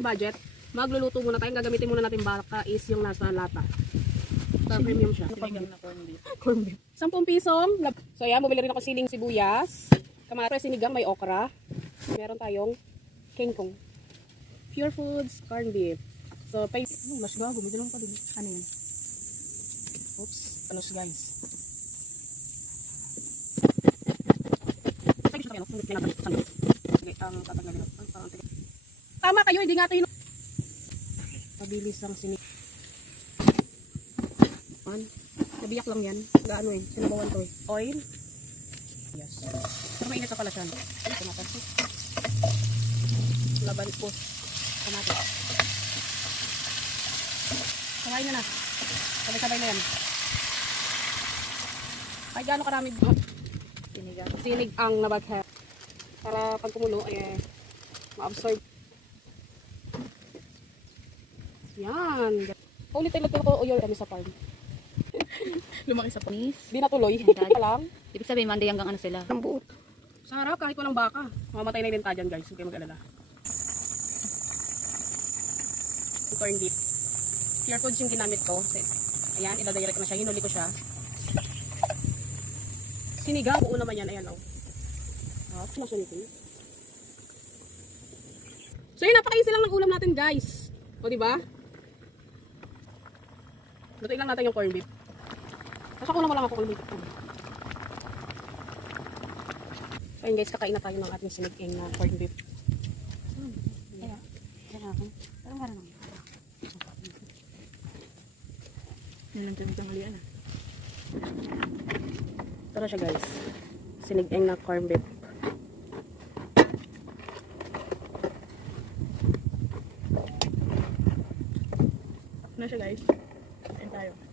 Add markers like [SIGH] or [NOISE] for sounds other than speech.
budget, magluluto muna tayo. Gagamitin muna natin baka is yung nasa lata. Para premium siya. Sinigang na corned beef. Corn beef. 10 pisong. So ayan, bumili rin ako siling sibuyas. Kamatis, sinigang, may okra. Meron tayong kingkong. Pure Foods corn beef. So, pay... Ay, mas gago. May dalawang pa din. Ano yan? Oops. Alos guys. Ang tatanggalin. Ang tigas. Tama kayo, hindi nga tayo. Mabilis ang sinig. Man, nabiyak lang yan. Gaano eh, sinabawan to eh. Oil. Yes. Pero mainit pa pala siya. Ay, tumatansin. Laban po. Kamatis. Kumain na na. Sabay-sabay na yan. Ay, gaano karami Sinigang. sinig ang nabagha para pag kumulo eh ma-absorb yan. Ulit ulit ko oil kami sa farm. [LAUGHS] Lumaki sa panis. di natuloy. God. lang. Ibig sabihin, Monday hanggang ano sila. ang buot sa harap kahit walang baka. Mamatay na yung dyan guys. Huwag kayo mag-alala. Corn beef pure foods yung ginamit ko. Ayan iladirect ko na siya. Hinuli ko siya. Sinigang buo naman yan. Ayan oh. Ah, sinasunitin. So yun, napaka-easy lang ng ulam natin guys. O di ba? Lutuin lang natin yung corned beef. Kasakulang mo lang ako corned beef. So yun guys, kakain na tayo ng ating siniging na corned beef. Kaya, kaya ako. Parang parang. Yan lang na siya guys. Siniging na corned beef. Ano siya guys? Kain tayo.